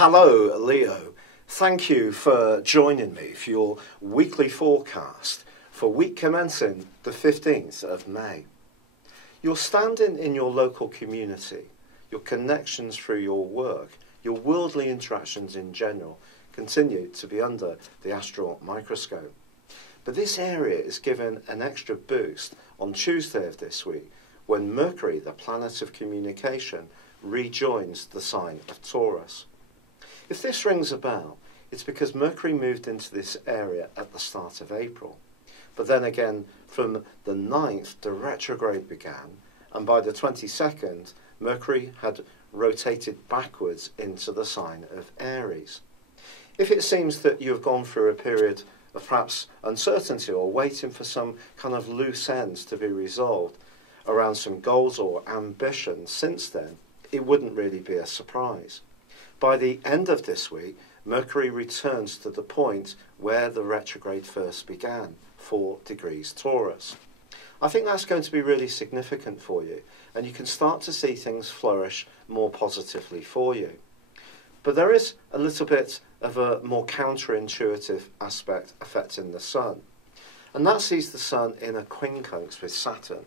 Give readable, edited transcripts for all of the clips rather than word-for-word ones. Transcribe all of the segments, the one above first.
Hello, Leo. Thank you for joining me for your weekly forecast for week commencing the 15th of May. Your standing in your local community, your connections through your work, your worldly interactions in general continue to be under the astral microscope. But this area is given an extra boost on Tuesday of this week when Mercury, the planet of communication, rejoins the sign of Taurus. If this rings a bell, it's because Mercury moved into this area at the start of April. But then again, from the 9th, the retrograde began, and by the 22nd, Mercury had rotated backwards into the sign of Aries. If it seems that you have gone through a period of perhaps uncertainty or waiting for some kind of loose ends to be resolved around some goals or ambitions since then, it wouldn't really be a surprise. By the end of this week, Mercury returns to the point where the retrograde first began, 4 degrees Taurus. I think that's going to be really significant for you, and you can start to see things flourish more positively for you. But there is a little bit of a more counterintuitive aspect affecting the Sun, and that sees the Sun in a quincunx with Saturn.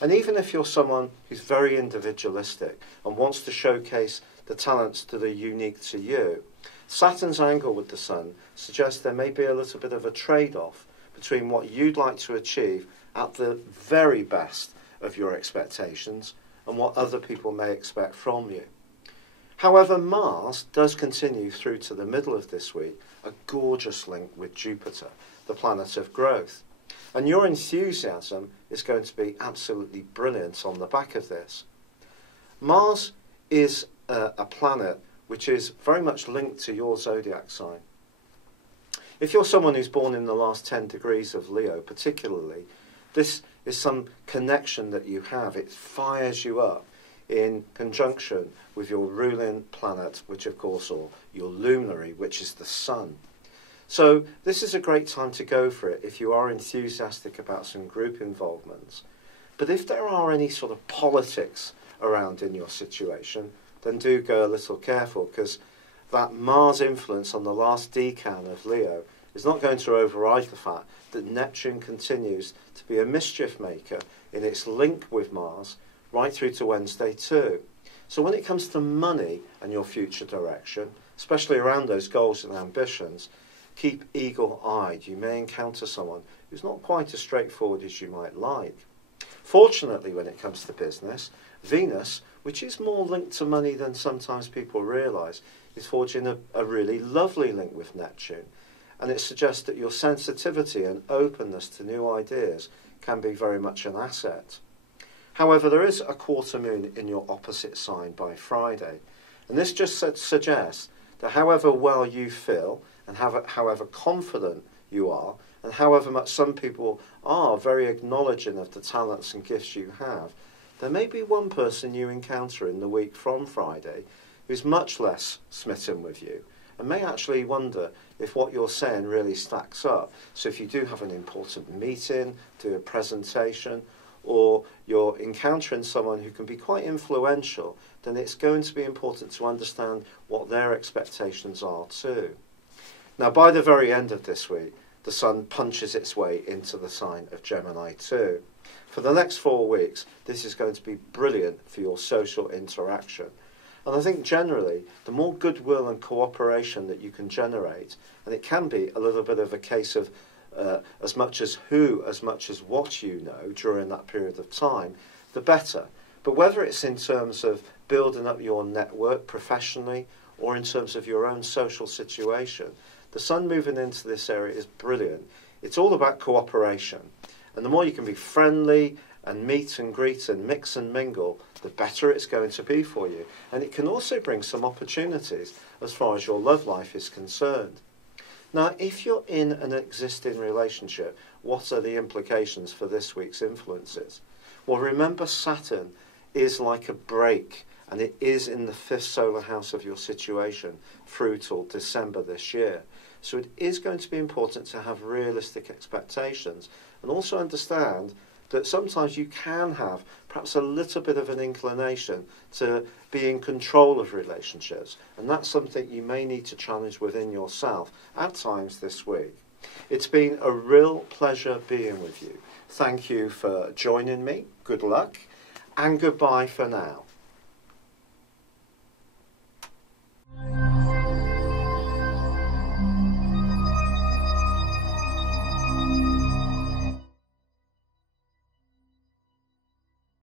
And even if you're someone who's very individualistic and wants to showcase the talents that are unique to you, Saturn's angle with the Sun suggests there may be a little bit of a trade-off between what you'd like to achieve at the very best of your expectations and what other people may expect from you. However, Mars does continue through to the middle of this week, a gorgeous link with Jupiter, the planet of growth. And your enthusiasm is going to be absolutely brilliant on the back of this. Mars is a planet which is very much linked to your zodiac sign. If you're someone who's born in the last 10 degrees of Leo particularly, this is some connection that you have. It fires you up in conjunction with your ruling planet, which of course, or your luminary, which is the Sun. So this is a great time to go for it if you are enthusiastic about some group involvements. But if there are any sort of politics around in your situation, then do go a little careful, because that Mars influence on the last decan of Leo is not going to override the fact that Neptune continues to be a mischief maker in its link with Mars right through to Wednesday too. So when it comes to money and your future direction, especially around those goals and ambitions, keep eagle-eyed. You may encounter someone who's not quite as straightforward as you might like. Fortunately, when it comes to business, Venus, which is more linked to money than sometimes people realise, is forging a really lovely link with Neptune. And it suggests that your sensitivity and openness to new ideas can be very much an asset. However, there is a quarter moon in your opposite sign by Friday. And this just suggests that however well you feel, and however confident you are, and however much some people are very acknowledging of the talents and gifts you have, there may be one person you encounter in the week from Friday who's much less smitten with you, and may actually wonder if what you're saying really stacks up. So if you do have an important meeting, do a presentation, or you're encountering someone who can be quite influential, then it's going to be important to understand what their expectations are too. Now, by the very end of this week, the Sun punches its way into the sign of Gemini too. For the next 4 weeks, this is going to be brilliant for your social interaction. And I think generally, the more goodwill and cooperation that you can generate, and it can be a little bit of a case of as much as who, as much as what you know during that period of time, the better. But whether it's in terms of building up your network professionally or in terms of your own social situation, the Sun moving into this area is brilliant. It's all about cooperation. And the more you can be friendly and meet and greet and mix and mingle, the better it's going to be for you. And it can also bring some opportunities as far as your love life is concerned. Now, if you're in an existing relationship, what are the implications for this week's influences? Well, remember, Saturn is like a break, and it is in the 5th solar house of your situation through till December this year. So it is going to be important to have realistic expectations and also understand that sometimes you can have perhaps a little bit of an inclination to be in control of relationships. And that's something you may need to challenge within yourself at times this week. It's been a real pleasure being with you. Thank you for joining me. Good luck and goodbye for now.